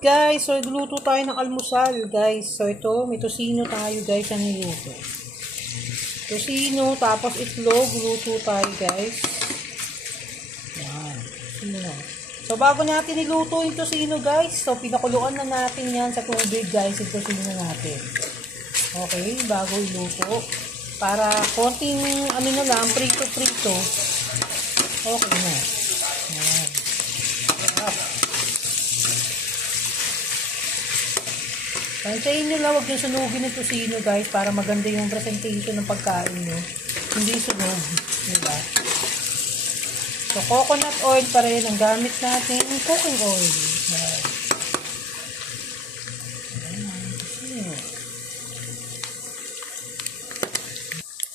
Guys, so nagluto tayo ng almusal, guys. So ito, may tosino tayo, guys, ang niluto. Tosino, tapos itlog, luto tayo, guys. Yan. Tosino. So bago natin niluto yung tosino, guys, so pinakuluan na natin yan sa tubig, guys, yung tosino natin. Okay, bago iluto. Para konting, ano na lang, prito-prito. Okay na. Yan. Pantayin nyo lang, huwag yung sunugin ng tosino, guys, para maganda yung presentation ng pagkain nyo. Hindi sunog, diba? So, coconut oil pa rin ang gamit natin. Cooking oil. Yan.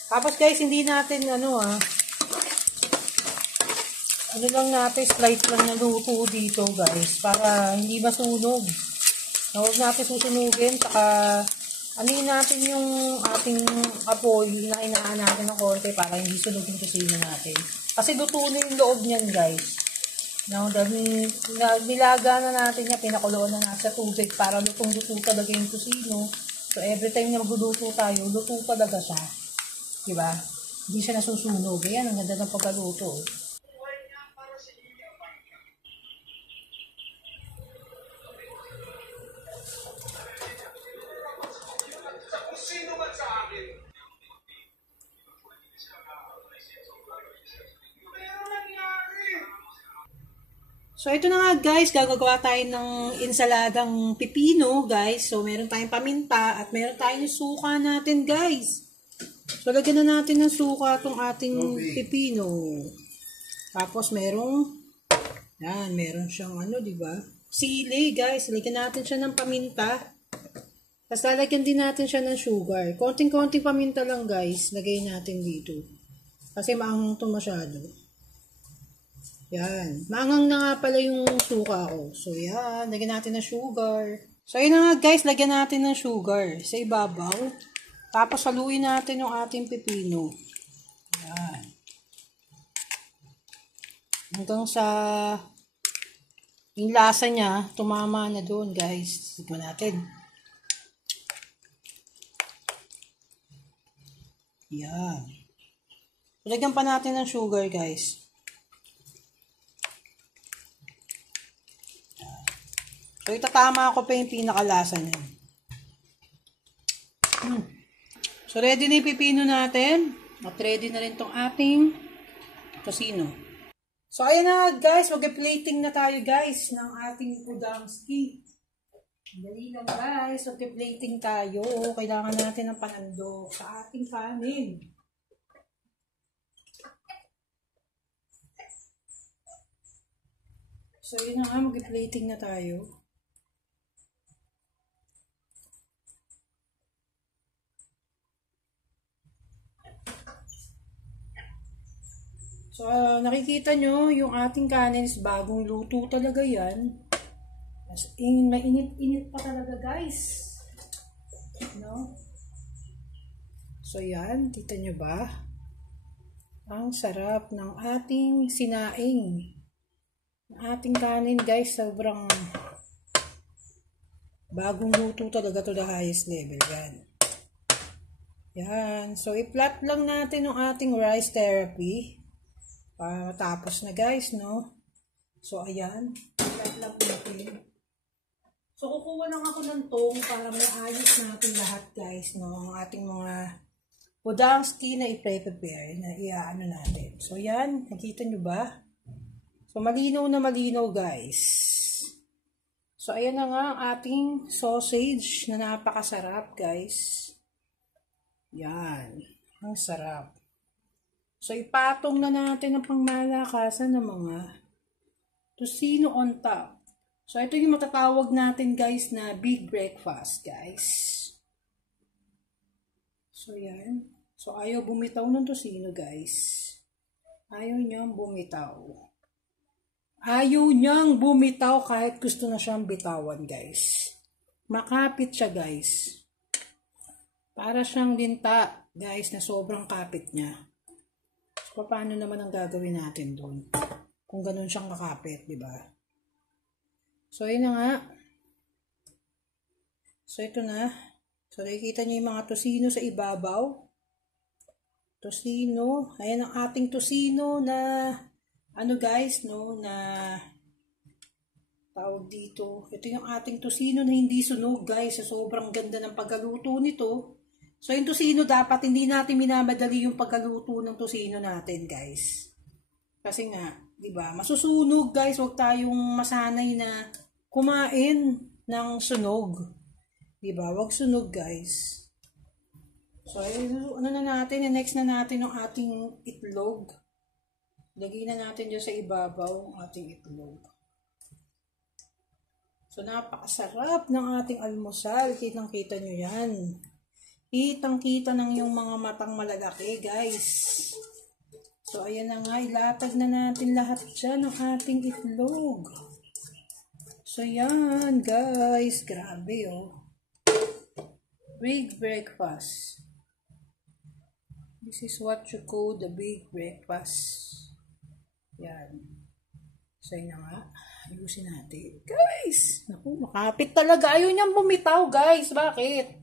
Tapos, guys, hindi natin, ano lang natin, slice lang na luto dito, guys, para hindi masunog. Huwag natin susunugin, saka anuin natin yung ating apoy, inainaan natin ng konti para hindi sunog yung kusina natin. Kasi luto na yung loob niyan, guys. No, dahil nilaga na natin niya, pinakuloan na natin sa tubig para lutong-luto talaga yung kusino. So, every time na magluluto tayo, luto talaga siya. Diba? Hindi siya nasusunog. Ayan, ang ganda ng pagkaluto. So, ito na nga, guys. Gagagawa tayo ng insaladang pipino, guys. So, meron tayong paminta at meron tayong suka natin, guys. So, lagyan na natin ng suka itong ating pipino. Tapos, meron siyang diba? Sili, guys. Lagyan natin siya ng paminta. Tapos, lalagyan din natin siya ng sugar. Konting-konting paminta lang, guys. Lagay natin dito. Kasi maangang ito masyado. Yan. Maangang na nga pala yung suka ko. So, yan. Lagyan natin ng sugar. So, yun na nga, guys. Lagyan natin ng sugar sa ibabaw. Tapos, haluin natin yung ating pipino. Yan. Hanggang sa yung lasa niya, tumama na doon, guys. Tignan natin. Yan. Lagyan pa natin ng sugar, guys. So, itatama ko pa yung pinakalasa niya. So, ready na yung pipino natin. At ready na rin tong ating tosino. So, ayan na, guys. Mag-plating na tayo, guys, ng ating udangski. Dali lang, guys. Mag-plating tayo. Kailangan natin ng panandok sa ating kanin. So, yun na nga. Mag-plating na tayo. So, nakikita nyo, yung ating kanin is bagong luto talaga yan. As in, mainit-init pa talaga, guys. No? So, yan. Kita nyo ba? Ang sarap ng ating sinaing. Ang ating kanin, guys, sobrang bagong luto talaga to the highest level. Yan. Yan. So, i-plot lang natin yung ating rice therapy. Para matapos na, guys, no? So, ayan. I-plot lang natin. So, kukuha lang ako ng tong para maayos natin lahat, guys, no? Ang ating mga udangski na i-prepare, na iaano natin. So, yan. Nakita nyo ba? So, malinaw na malinaw, guys. So, ayan na nga ang ating sausage na napakasarap, guys. Yan. Ang sarap. So, ipatong na natin ang pangmalakasan ng mga tosino on top. So, ito yung matatawag natin, guys, na big breakfast, guys. So, yan. So, ayaw bumitaw ng tosino, guys. Ayaw niyang bumitaw. Ayaw niyang bumitaw kahit gusto na siyang bitawan, guys. Makapit siya, guys. Para siyang linta, guys, na sobrang kapit niya. So, paano naman ang gagawin natin doon? Kung ganun siyang kakapit, di ba? So, yun na nga. So, ito na. So, nakikita niyo yung mga tosino sa ibabaw. Tosino. Ayan ang ating tosino na, guys, no, na tawag dito. Ito yung ating tosino na hindi sunog, guys. So, sobrang ganda ng pagkaluto nito. So, yung tosino dapat hindi natin minamadali yung pagkaluto ng tosino natin, guys. Kasi nga, 'di ba? Masusunog, guys. Huwag tayong masanay na kumain ng sunog. 'Di ba? Huwag sunog, guys. So, ano na natin? Next na natin yung ating itlog. Lagay na natin dyan sa ibabaw ang ating itlog. So, napakasarap ng ating almusal. Kitang-kita nyo yan. Kitang-kita ng yung mga matang malalaki, guys. So, ayan na nga. Ilatag na natin lahat dyan ng ating itlog. So, yan, guys. Grabe, oh. Big breakfast. This is what you call the big breakfast. Yan. So, yun na nga. Ayusin natin. Guys! Naku, makapit talaga. Ayaw niyang bumitaw, guys. Bakit?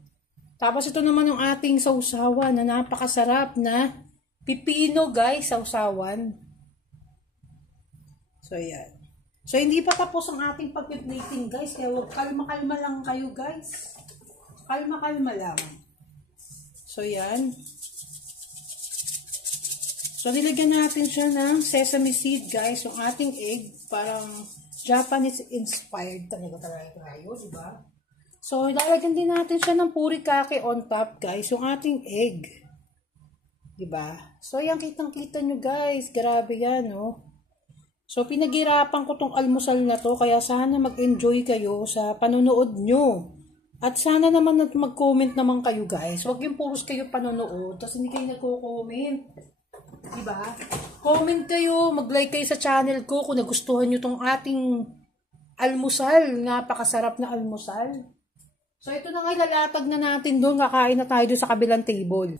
Tapos ito naman yung ating sausawan na napakasarap na pipino, guys. Sausawan. So, yan. So, hindi pa tapos ang ating pagpiplating, guys. Kaya huwag kalma-kalma lang kayo, guys. Kalma-kalma lang. So, yan. So, nilagyan natin siya ng sesame seed, guys. Yung ating egg, parang Japanese-inspired talaga tayo, diba? So, ilalagyan din natin siya ng furikake on top, guys. Yung ating egg. Diba? So, yan, kitang-kita nyo, guys. Grabe yan, oh. So, pinaghirapan ko tong almusal na to. Kaya sana mag-enjoy kayo sa panonood nyo. At sana naman mag-comment naman kayo, guys. Huwag yung puros kayo panonood. Tapos hindi kayo nagko-comment. Diba? Comment kayo, mag-like kayo sa channel ko kung nagustuhan nyo tong ating almusal. Napakasarap na almusal. So, ito na nga, ilalatag na natin doon. Kakain na tayo doon sa kabilang table.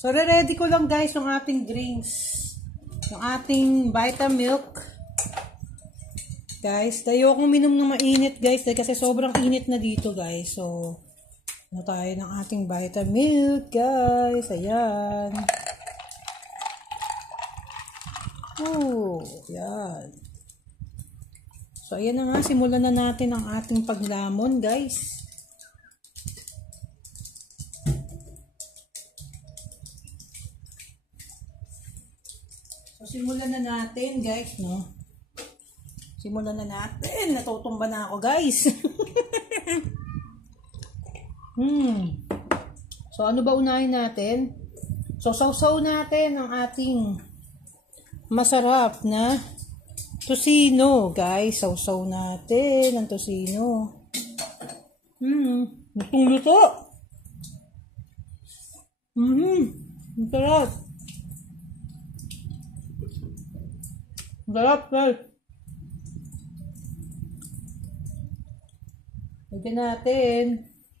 So, ready ko lang, guys, yung ating drinks. Yung ating Vitamilk. Guys, tayo akong minom ng mainit, guys. Kasi sobrang init na dito, guys. So, ano tayo ng ating Vitamilk, guys. Ayan. Oh, ayan. So, ayan na nga. Simulan na natin ang ating paglamon, guys. So, simulan na natin, guys, no? Simulan na natin. Natutumba na ako, guys. So, ano ba unahin natin? So, sausaw natin ang ating masarap na tosino, guys. Sausaw natin ang tosino. Lutong-luto. Ang sarap. Ang sarap, guys. Lagyan natin.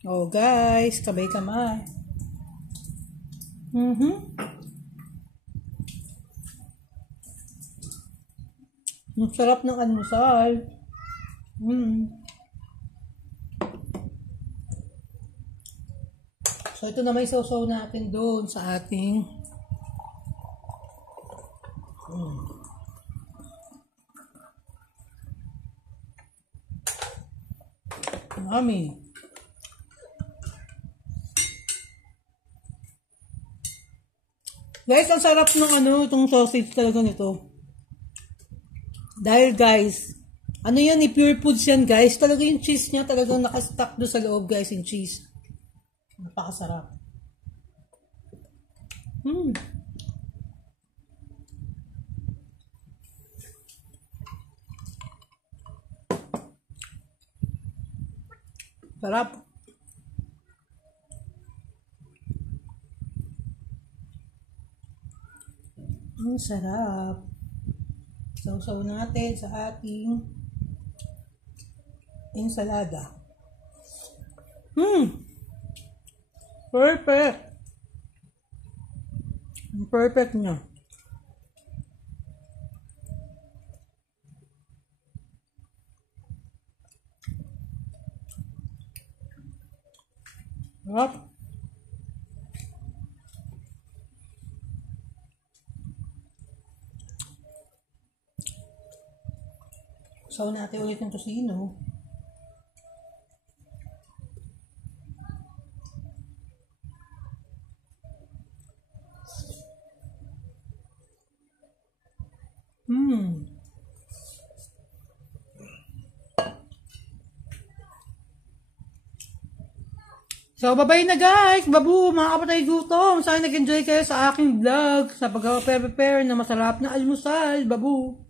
Oh, guys. Kamay-kamay. Ang sarap ng almusal. So, ito na may sausaw natin doon sa ating Mami. Guys, ang sarap ng itong sausage talaga nito. Dahil guys, yan, pure foods yan, guys. Talaga yung cheese niya, talagang nakastock doon sa loob, guys, yung cheese. Napakasarap. Sarap. Ang sarap. Sausaw natin sa ating ensalada. Perfect. Perfect na. Sarap. Saw natin ulit ng tosino. So, bye-bye na guys! Babu, mga kapatay gutom! Sana nag-enjoy kayo sa aking vlog sa pag-prepare na masarap na almusal. Babu!